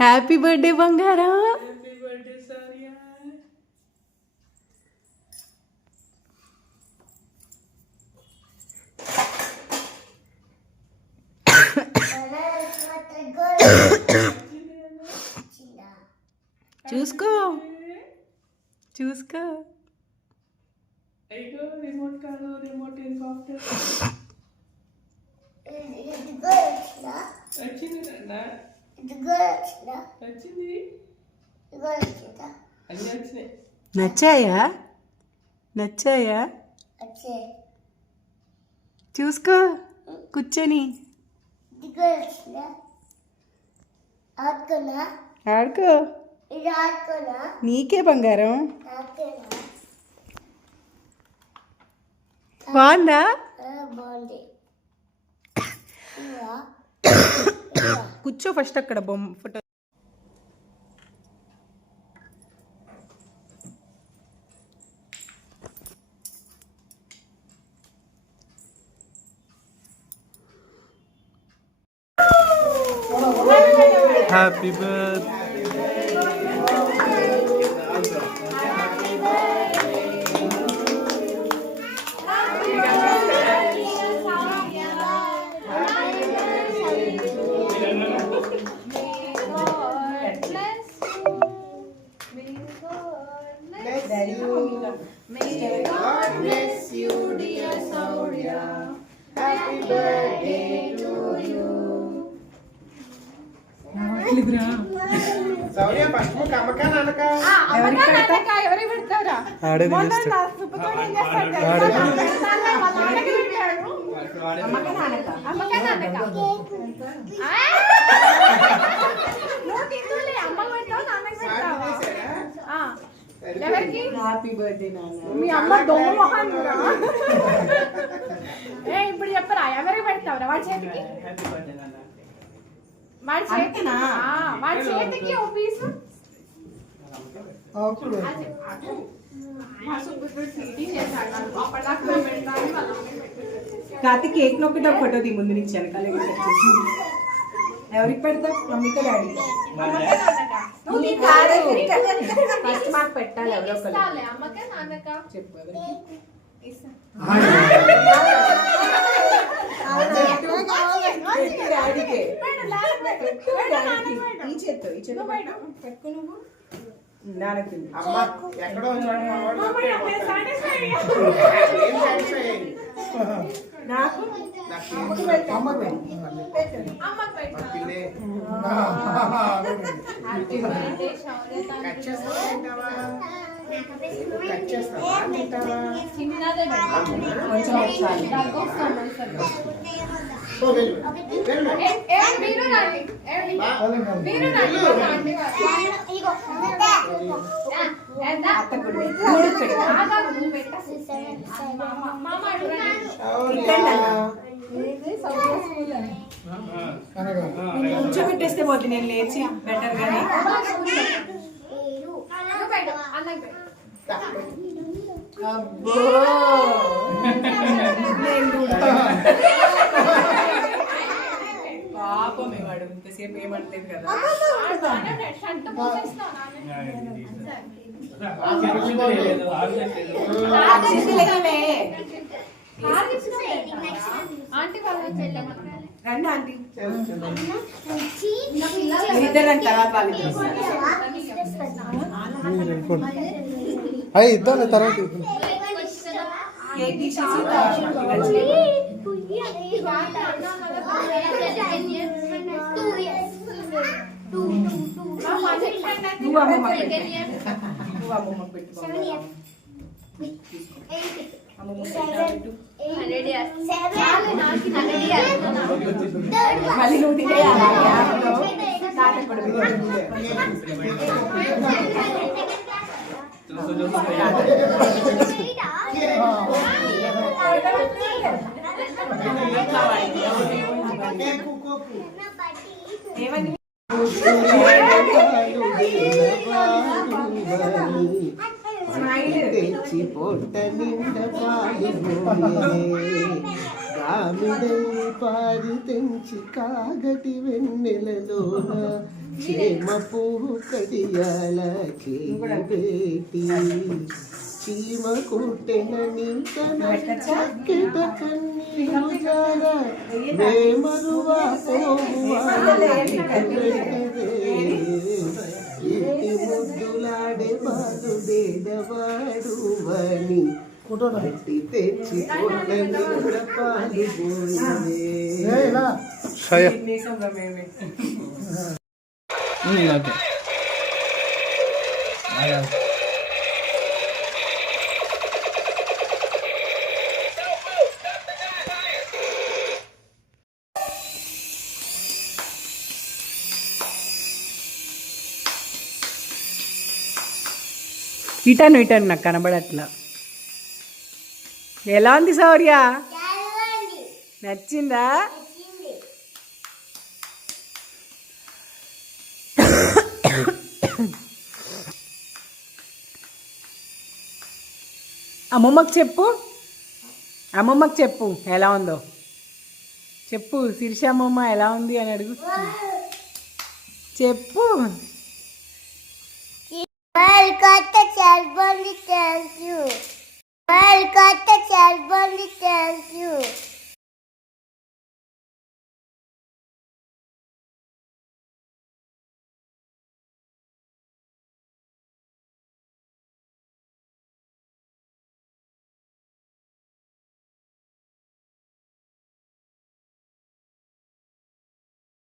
Happy birthday బంగారా. చూసుకో చూసుకో. Remote కాదు, రిమోట్ హెలికాప్టర్ వచ్చింది. వచ్చింది. అన్నీ వచ్చినాయి. నచ్చాయా? నచ్చాయా? చూసుకో కూర్చొని ఆడుకో. నీకే బంగారం. బాగుందా? కూర్చో ఫస్ట్ అక్కడ బొమ్మ photo. Happy birth May God bless you, dear Saurya. Happy birthday to you. Sourya first ముక్క అమ్మకా నాన్నకా? ఎవరికి పెడతారా? హ్యాపీ బర్త్డే నాన్న. మీ అమ్మ దొంగ మొహం. ఇప్పుడు చెప్పరా ఎవరికి పెడతావురా? వాడి చేతికి, వాడి చేతికి ఓ పీసు. కాతి కేక్ నొక్కటి ఒక ఫోటో తీ ముందు నుంచి వెనకాల. ఎవరికి పెడతావు? మమ్మీకి డాడీ? ఫస్ట్ మాకు పెట్టాలి. ఎవరో చెప్పు డాడీకే. ఈ చేత్తో ఈ చేత్తో పెట్టుకో. నువ్వు నాన్నకి అమ్మ ఎక్కడో నాకు కూర్చోబెట్టేస్తే పోతే నేను లేచి బెటర్ గానీ. పాపమే వాడు ఇంతసేపు ఏమంటలేదు కదా. రండి ఆంటీ. ఇద్దరు తర్వాత ఇద్దాం తర్వాత కేక్ తీసేసి నువ్వు అమ్మమ్మ పెట్టు. మళ్ళీ నువ్వు తినేయాలి. ఏమని తెచ్చి పొట్ట నిండా పాలు కామిడై పారి తెంచి కాగటి వెన్నెలలోన క్షేమ పువ్వు కడియాల చేపెట్టి చీమ కుట్టెనని తన చక్కెట కన్నీరు జార వేమరువా ఇంటి ముద్దులాడే బాలు దేడవాడు వని పట్టి తెచ్చి కొండ పాలు ఇటను ఇటను నాకు కనబడట్లా. ఎలా ఉంది శౌర్య? నచ్చిందా? అమ్మమ్మకి చెప్పు, అమ్మమ్మకి చెప్పు ఎలా ఉందో చెప్పు. శిరీష అమ్మమ్మ ఎలా ఉంది అని అడుగు, చెప్పు. Kolkata Chalbandi, thank you. Kolkata Chalbandi, thank you.